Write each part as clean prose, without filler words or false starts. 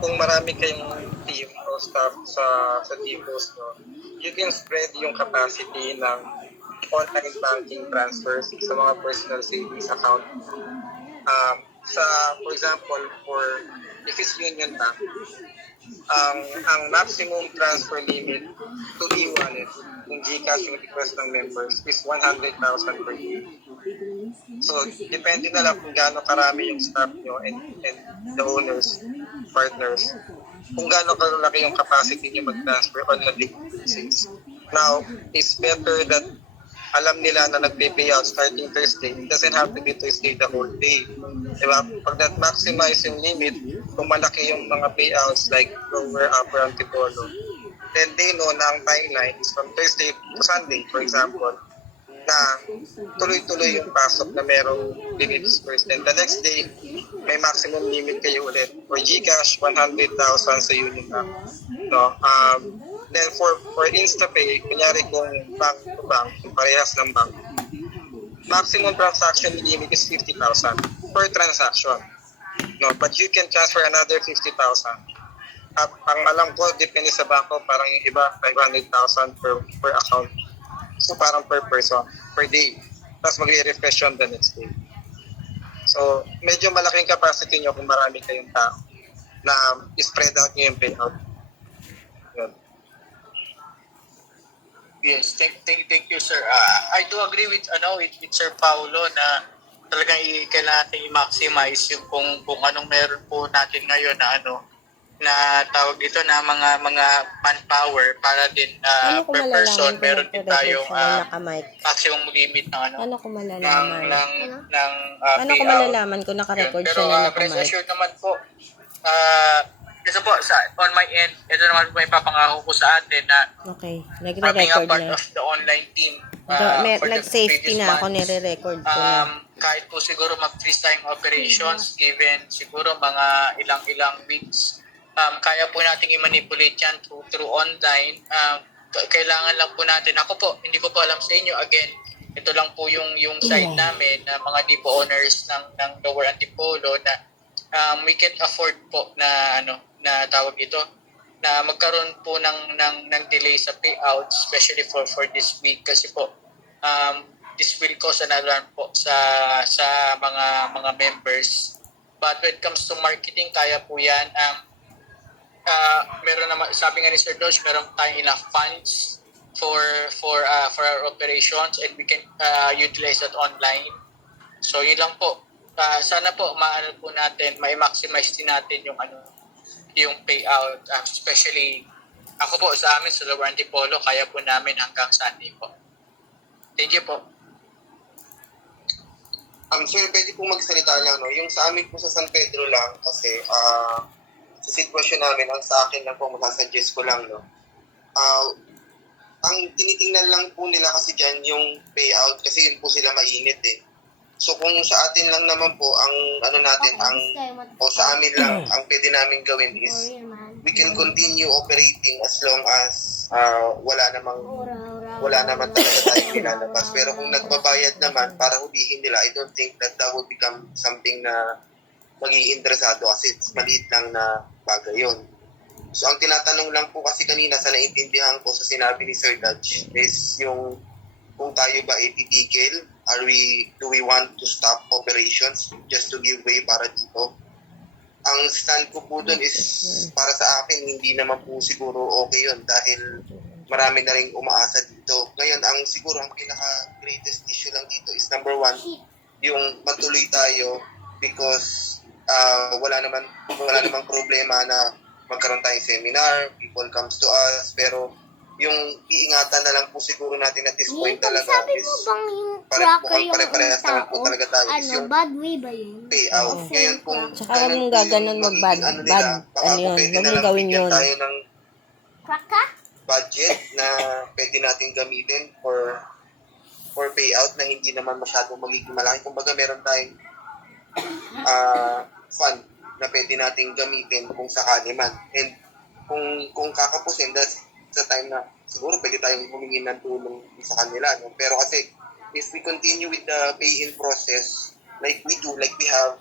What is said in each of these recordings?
kung marami kayong team o staff sa depots nyo, you can spread yung capacity ng online banking transfers sa mga personal savings account. For example, if it's Union Bank, ang maximum transfer limit to e-wallet kung GCash yung request ng members is 100,000 per day. So, depende na lang kung gaano karami yung staff nyo and the owners, partners, kung gaano kalaki yung capacity nyo mag-transfer on a daily basis. Now, it's better that alam nila na nagpe-payout starting Thursday. It doesn't have to be Thursday the whole day. Diba? Pag na-maximize yung limit, kung malaki yung mga payouts like lower, upper, antipolo, then they know na ang timeline is from Thursday to Sunday, for example, na tuloy-tuloy yung pasok na merong limit dispersed. Then the next day, may maximum limit kayo ulit. For GCash, 100,000 sa Union Bank. No? Then for InstaPay, kunyari kung bank to bank, parehas ng bank, maximum transaction limit is 50,000 per transaction. No, but you can transfer another 50,000. Ang alam ko, depende sa banko, parang yung iba, 500,000 per account. So parang per person, per day. Tapos magre-refresh on the next day. So medyo malaking capacity nyo kung marami kayong tao na spread out nyo yung payout. Yun. Yes, thank you, sir. I do agree with Sir Paulo na talagang kailangan natin i-maximize yung kung anong meron po natin ngayon na tawag dito na mga manpower para din per person meron din tayong maximum limit ng Paano ko malalaman? ng Paano ko malalaman kung naka-record pero siya na rest nakamic? assured naman po ito po on my end, ito naman po may papangako ko sa atin na Okay, being a nagre-record part na. of the online team for the Nag-safety previous na ako, months, nire-record ko na. kahit po siguro mag-freeze tayong operations given siguro mga ilang weeks, kaya po nating i-manipulate yan through online. Kailangan lang po natin, ako po, hindi ko po alam sa inyo, again, ito lang po yung side namin na mga depot owners ng Lower Antipolo na we can afford po na na tawag ito na magkaroon po ng delay sa payouts, especially for this week kasi po this will cause an alarm po sa mga members. But when it comes to marketing, kaya po yan. Meron naman, sabi nga ni Sir Dodge, meron tayong enough funds for our operations and we can utilize that online. So yun lang po. Sana po maano po natin, ma-maximize din natin yung payout, especially ako po sa amin sa Lower Antipolo, kaya po namin hanggang Sunday po. Thank you po. Sir, pwede po magsalita lang, no? Yung sa amin po sa San Pedro lang, kasi sa sitwasyon namin, ang sa akin lang po, masasuggest ko lang, no? Ang tinitingnan lang po nila kasi dyan yung payout, kasi yun po sila mainit eh. So kung sa atin lang naman po, ang sa amin lang, ang pwede namin gawin is, we can continue operating as long as wala naman talaga tayong nilalabas. Pero kung nagbabayad naman para hulihin nila, I don't think that would become something na magiging interesado kasi maliit lang na bagay yun. So ang tinatanong lang po kasi kanina sa naintindihan ko sa sinabi ni Sir Dodge is yung kung tayo ba ipitigil, do we want to stop operations just to give way para dito? Ang stand ko po dun is para sa akin hindi naman po siguro okay yun dahil marami na rin umaasa dito. Ngayon, siguro ang pinaka-greatest issue lang dito is number one, yung matuloy tayo because wala namang problema na magkaroon tayong seminar, people comes to us, pero yung iingatan na lang po siguro natin at this point talaga is pare-parehas naman po talaga tayo is yung bad way ba yun? payout. Ngayon kung Tsaka huwag mong gaganon mag-bad, yun, huwag mong gawin yun. tayo ng Crack ka? budget na pwede natin gamitin for payout na hindi naman masyadong magiging malaki. Kumbaga meron tayong fund na pwede natin gamitin kung sakali man. And kung kakapusin, that's the time na siguro pwede tayong humingi ng tulong sa kanila. No? Pero kasi if we continue with the pay-in process like we do, like we have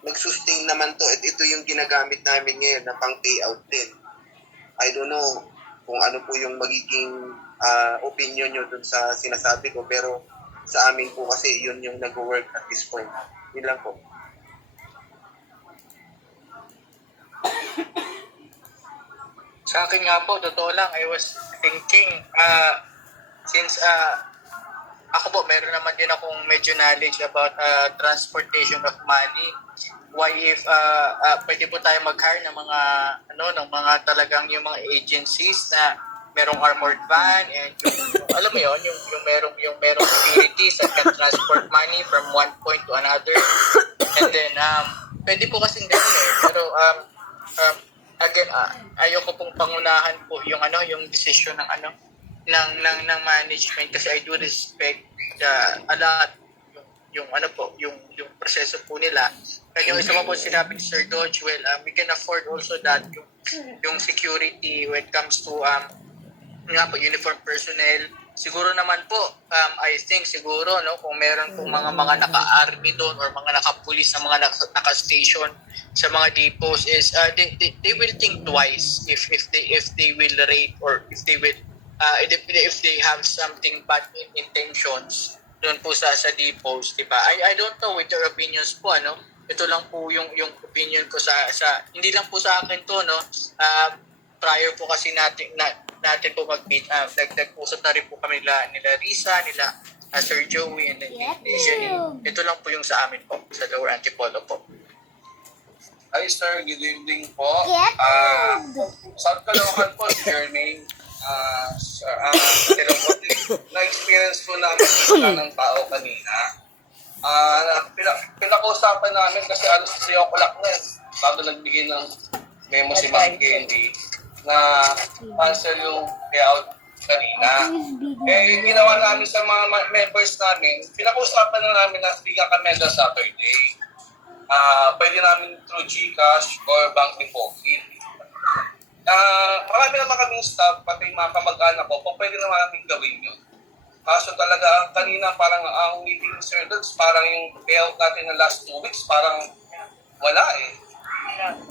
nag-sustain naman to at ito yung ginagamit namin ngayon na pang payout din. I don't know kung ano po yung magiging opinion nyo dun sa sinasabi ko, pero sa amin po kasi yun yung nag-work at this point. Yun lang po. Sa akin nga po, totoo lang, I was thinking, since ako po, meron naman din akong medyo knowledge about transportation of money. Why if pwede po tayo mag-hire ng mga ng mga talagang yung mga agencies na merong armored van and yung alam mo yon yung merong securities that can transport money from one point to another. And then pwede po kasing ganun eh. Pero again, ayoko pong pangunahan po yung yung decision ng management kasi I do respect a lot yung proseso po nila. And yung isa pa po sinabi ni Sir Dodge, well, we can afford also that yung security when it comes to uniform personnel. Siguro naman po, I think siguro kung meron pong mga naka-army doon or mga naka-police na mga naka-station sa mga depots is they will think twice if they will raid or if they will if they have something bad intentions doon po sa depots, di ba? I don't know with your opinions po, ito lang po yung opinion ko sa hindi lang po sa akin to, prior po kasi natin po mag-meet, nag-usap na rin po kami nila Risa, nila Sir Joey, and then Jenny. Ito lang po yung sa amin po, sa Lower Antipolo po. Hi sir, good evening po. Sa Caloocan po, Jermaine. Na-experience po namin isa ng tao kanina. Pinag-usapan namin kasi alas 3 o'clock na bago nagbigay ng memo si Ma'am Candy na cancel yung payout kanina. Eh, ginawa namin sa mga members namin, pinag-usapan na namin na bigyan kami hanggang Saturday. Pwede namin through GCash or bank deposit. Marami naman kaming staff, pati mga kamag-anak ko, kung pwede naman namin gawin yun. Kaso talaga, kanina parang ang meeting ni Sir Dodds, parang yung payout natin ng last 2 weeks, parang wala eh.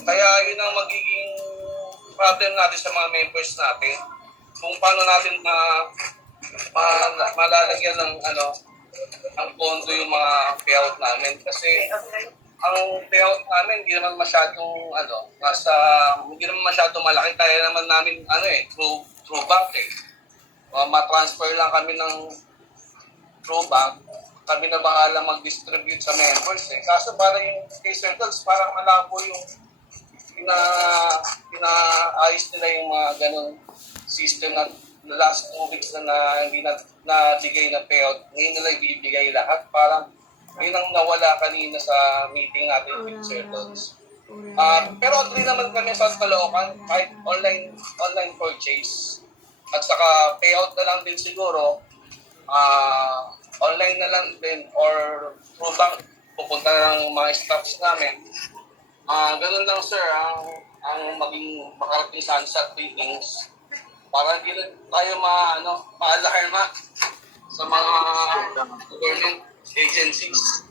Kaya yun ang magiging problem natin sa mga members natin. Kung paano natin malalagyan ng ang pondo yung mga payout namin. Kasi ang payout namin hindi naman masyadong hindi naman masyadong malaki, kaya naman namin through bank eh. Ma-transfer lang kami ng through bank, kami na bahala mag-distribute sa members eh. Kaso parang yung kay Sir Dodds, parang malabo yung pinaayos nila yung mga ganong system na last 2 weeks na hindi na nabigay na payout. Ngayon nila ibibigay lahat. Parang yun ang nawala kanina sa meeting natin with Sir Dodds. Pero agree naman kami sa Caloocan, kahit online purchase. At saka payout na lang din siguro, online na lang din or through bank, pupunta na lang mga staffs namin. Ganun lang sir, ang maging makarating sunset meetings para hindi na tayo ma-alarma sa mga government agencies.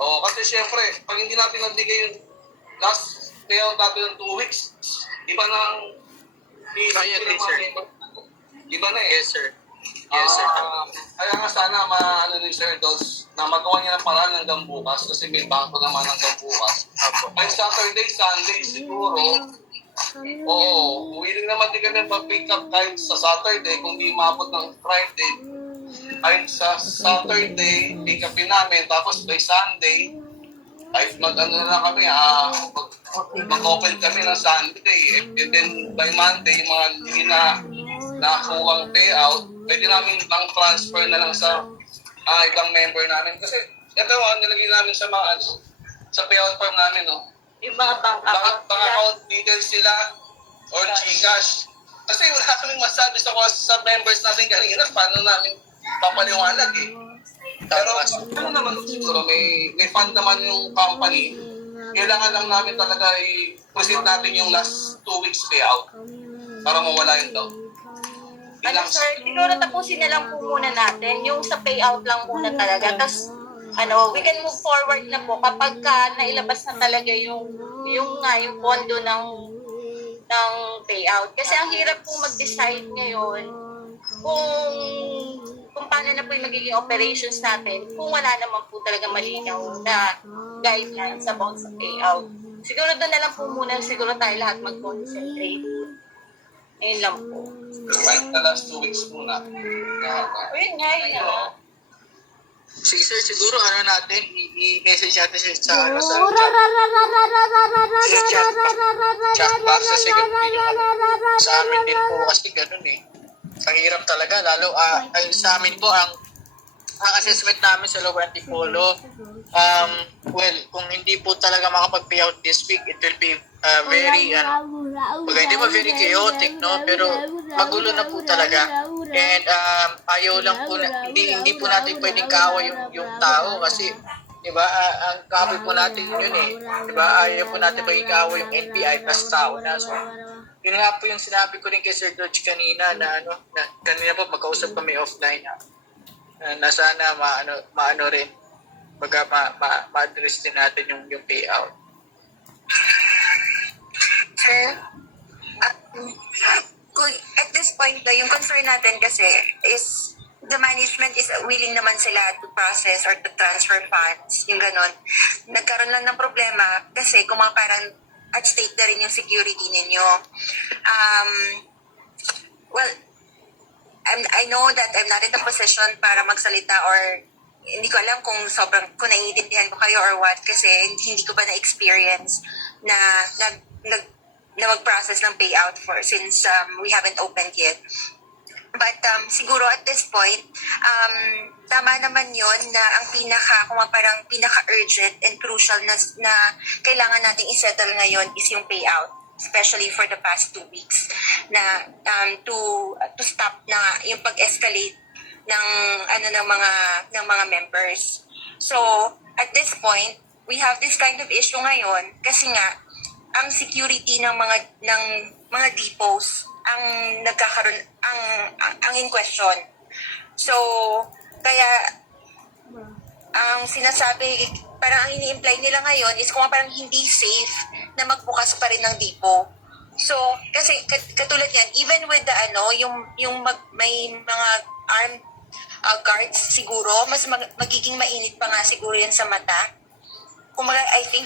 Kasi syempre, pag hindi natin nabigay yung last payout natin ng 2 weeks, iba na iba na eh. Yes sir. Yes sir. Kaya nga sana ni Sir Dodds na magawa niya ng paraan hanggang bukas kasi may bangko naman hanggang bukas. Kahit Saturday, Sunday siguro, willing naman din kami mag-pick up kahit sa Saturday kung di maabot ng Friday. Kahit sa Saturday, pick upin namin, tapos by Sunday, kahit na kami, mag-open kami ng Sunday. And then by Monday, yung mga hindi na nakuha payout, pwede namin lang transfer na lang sa ibang member namin. Kasi ito nilagay namin sa mga sa payout form namin, Yung mga bank account details sila or GCash. Kasi wala kaming masabi sa members natin kanina, paano namin papaliwanag eh. Pero naman siguro may fund naman yung company. Kailangan lang namin talaga i-present natin yung last 2 weeks payout para mawala yun daw. Sir, siguro tapusin na lang po muna natin yung sa payout lang muna talaga. Tapos we can move forward na po kapag nailabas na talaga yung pondo ng payout. Kasi ang hirap po mag-decide ngayon kung paano na po yung magiging operations natin kung wala naman po talaga malinaw na guidelines about sa payout. Siguro doon na lang po muna siguro tayo lahat mag-concentrate. Ayun lang po. Kahit na last 2 weeks muna. Ayun nga, yun nga. Sige sir, siguro natin, i-message natin sa sa chat box kasi ganun din yung sa amin din po kasi ganun eh. Ang hirap talaga, lalo sa amin po ang assessment namin sa Lower Antipolo, well, kung hindi po talaga makapag-payout this week, it will be very, hindi mo very chaotic, no? Pero magulo na po talaga. And ayaw lang po, hindi po natin pwedeng kaaway yung tao kasi, di ba, ang kaaway po natin yun eh. Di ba, ayaw po natin maging kaaway yung NBI plus tao na. So, yun nga po yung sinabi ko rin kay Sir George kanina na kanina po magkausap kami offline na sana maano rin ma-address din natin yung payout. Sir, at this point, yung concern natin kasi is the management is willing naman sila to process or to transfer funds, yung ganon. Nagkaroon lang ng problema kasi kung mga parang at stake na rin yung security ninyo. Well, I know that I'm not in the position para magsalita or hindi ko alam kung naiintindihan ko kayo or what kasi hindi ko pa na-experience na mag-process ng payout since we haven't opened yet. But siguro at this point, tama naman yon na ang parang pinaka-urgent and crucial na kailangan nating isettle ngayon is yung payout, especially for the past 2 weeks na to stop na yung pag-escalate ng mga members. So at this point, we have this kind of issue ngayon kasi nga ang security ng mga depots ang nagkakaroon ang in question. So kaya ang sinasabi, parang ang ini-imply nila ngayon is kung parang hindi safe na magbukas pa rin ng depot. So kasi katulad yan, even with the may mga armed guards siguro, mas magiging mainit pa nga siguro yan sa mata. Kung I think